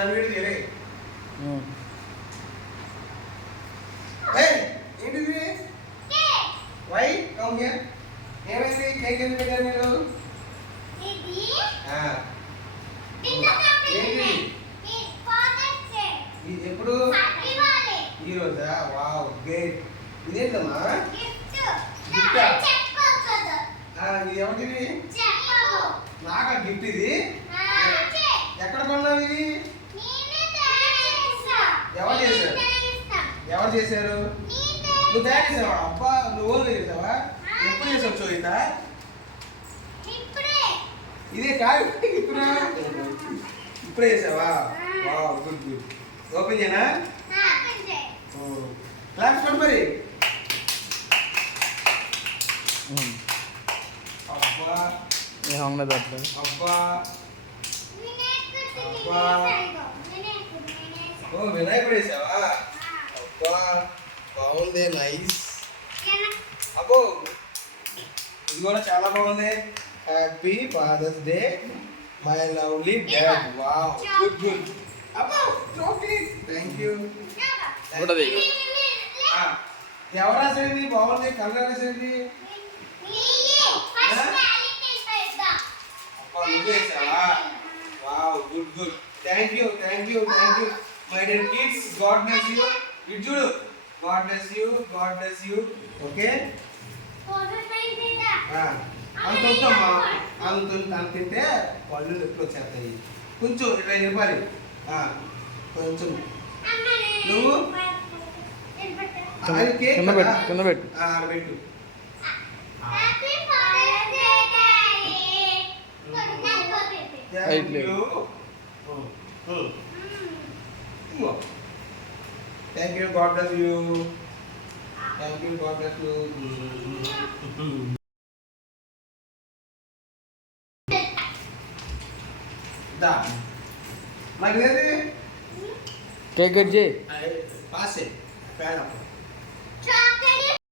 నన్ను వీడు తీరే ఏంటిది వై కమ్ హియర్ ఏమైంది కేక్ ఎందుకు పెట్టారు మీరు ఎప్పుడు ఈ రోజా వావ్ గ్రేట్ ఇదేంటమ్మా ఇది ఎవరిది నాకా గిఫ్ట్ ఇది ఎక్కడ కొన్నావు ఇది ఎవరు చేశారు నువ్వు తయారు చేసావా అబ్బా నువ్వు చేసావా ఎప్పుడు చేసావు చోయిత ఇదే కాదు ఇప్పుడే చేసావా వావ్ గుడ్ గుడ్ ఓపెన్ చేయనా క్లాప్స్ కొట్టు మరి అబ్బా అబ్బా అబ్బా ఓ వినాయకుడు వేసావా అబ్బా బాగుంది నైస్ అబ్బో ఇది కూడా చాలా బాగుంది happy father's day my lovely dad wow good good అబ్బో చాక్లెట్ థాంక్యూ ఎవరు రాసేది బాగుంది కలర్ రాసేది wow good good thank you my dear kids God bless you ఇట్ చూడు గాడ్ బ్లెస్ యు ఓకే అంత తింటే పళ్ళు ఎప్పుడు వచ్చేస్తాయి కొంచెం ఇట్లా నిలపాలి కొంచెం నువ్వు కింద పెట్టు పెట్టు Thank you, God bless you. Thank you, God bless you. Da. Lagi ni? Cake kerja. Pasir. Fair enough.